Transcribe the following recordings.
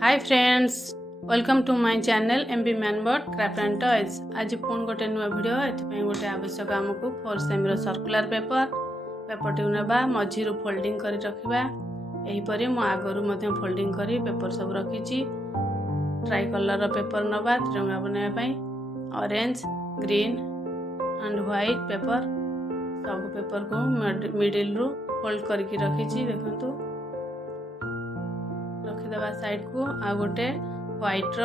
Hi friends, welcome to my channel MB मैनबट craft and toys. आज पुणी गोटे नुआ वीडियो एथपाई गोटे आवश्यक आमको 4 सेमी सर्कुलर पेपर टी ना मझी फोल्डिंग कर रखा। यहीपरि मु आगु फोल्डिंग कर पेपर सब रखी। ट्राई कलर पेपर नवा तिरंगा बनवाई orange green and white paper सब पेपर को मिडिल रू फोल्ड करके रखी। देखो रखीदे साइड को आ गोटे व्हाइट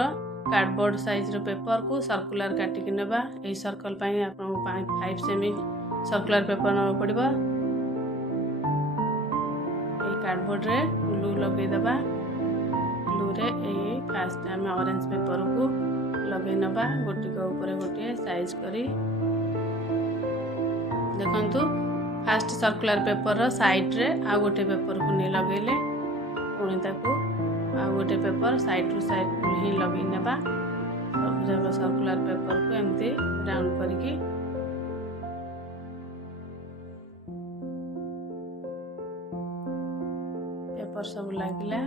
कार्डबोर्ड साइज रो पेपर को सर्कुलर काटिक नेबा। यही सर्कल पाई आपन 5 सेमी सर्कुलर पेपर न पड़िबो। ए कार्डबोर्ड रे ग्लू लगे देबा। ग्लू रे ए फास्ट हम ऑरेंज पेपर को लगे नबा गोटी को ऊपर गोटी साइज करी। देखंतु फास्ट सर्कुलर पेपर रो साइड रे आ गोटे पेपर को नहीं लगेले पुणी ताको आ गोटे पेपर साइड टू साइड ही लगे नेबा। सब जगह सर्कुलर पेपर को एमती राउंड करके पेपर सब लागिला।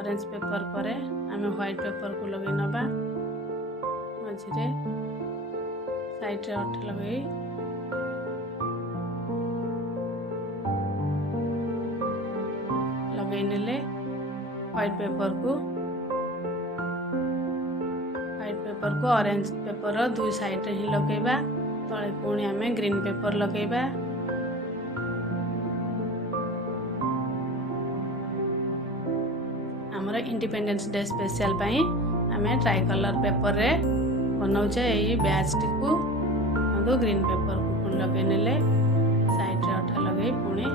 ऑरेंज पेपर परे आमे व्हाइट पेपर को लगे नबा। मझे साइड रे अठ लगे लगे नेले व्हाइट पेपर को ऑरेंज पेपर रो दुई साइड रे ही लगेबा। तळे पुणी आमे ग्रीन पेपर लगेबा। हमर इंडिपेंडेंस डे स्पेशल पई आमे ट्राई कलर पेपर रे बनाउछे। एई बैच टी को दो ग्रीन पेपर को लगे नेले साइड रे अठा लगे पुणी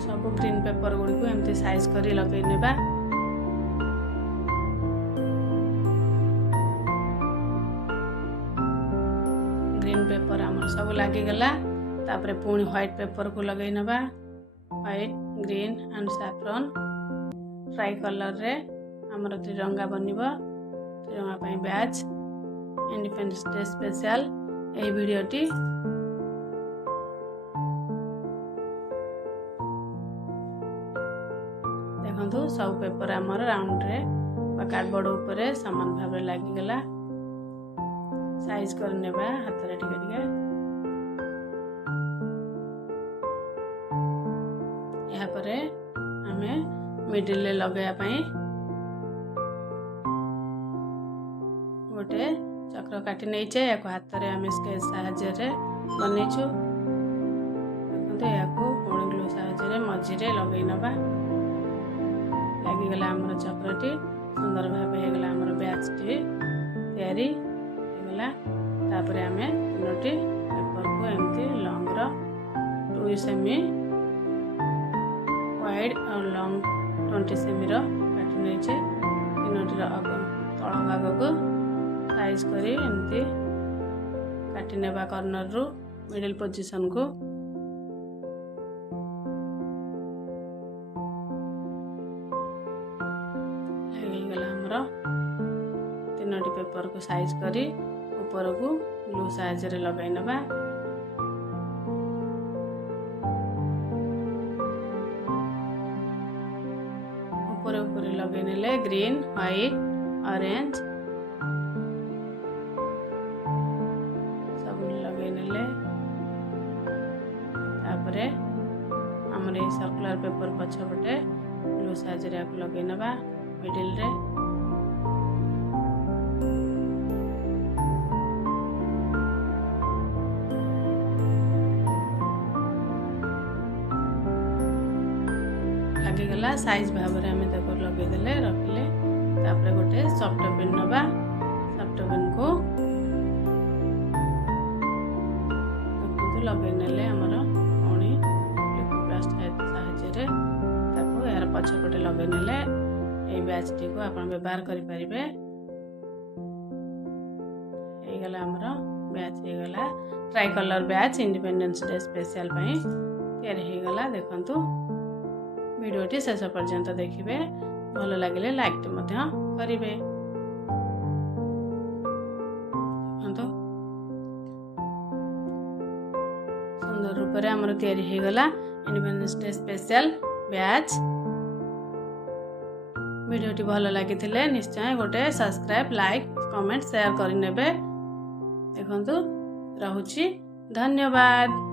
सब ग्रीन पेपर गुड़ी को एमती साइज करी लगे नेबा। ग्रीन पेपर आमर सब लागी गला। तापरे पुणी व्हाइट पेपर को लगे नेबा। White green and saffron tricolour रे आमर तिरंगा बनिबो। तिरंगा पई बैच इंडिपेंडेंस डे स्पेशल ए वीडियोटी देखो सब पेपर आमर राउंड रे कार्डबोर्ड ऊपर समान भाव लगी गला। साइज कर नेबा हाथ रे टिके टिके। या परे हमें मिडिल ले लगाया पई गोटे चक्र काटी नै छे। एको हाथ रे हमें स्केच सहायता रे बनेछु। देखो याको पुणी ग्लू सहायता रे मझी रे लगै नबा। लगी गला हमर चक्रटी सुंदर भाव हे गला हमर बैच टी तैयारी हे गला। तापरे हमें तीनोटी पेपर को एमती लॉन्ग रो 2 सेमी वाइड और लॉन्ग 20 सेमी रो काटी नै छे। तीनोटी रो तळ भाग को साइज करी एमती काटी नेबा कॉर्नर रो मिडिल पोजीशन को। तीनोटी पेपर को साइज करी ऊपर को ग्लू साइज रे लगाई नबा। ऊपर ऊपर लगे नेले ग्रीन व्हाइट ऑरेंज सब लगे नेले। तापरे हमर ए सर्कुलर पेपर पछपटे ग्लू साइज रे लगे नबा मिडिल रे। लगी गला साइज भाव रे हमें देखो लगे देले रखले। तापरे गोटे सॉफ्ट पिन नबा। सॉफ्ट पिन को देखो लगे नेले हमर ओणी प्लास्ट सहायता रे ताको यार पछपटे लगे नेले ए बैच टी को आपण व्यवहार करि परिबे। ए गला हमर बैच हे गला try colour batch Independence Day special पई तैयारी हे गला। देखंतु वीडियोटी शेष पर्यंत देखिए। भल लगे लाइक करेंगे। सुंदर रूप से आमर तैयारी हो गला इंडिपेंडेंस डे स्पेशल बैच। वीडियोटी भल लगी निश्चय गोटे सब्सक्राइब लाइक कमेंट शेयर करने देखु। रहुछि धन्यवाद।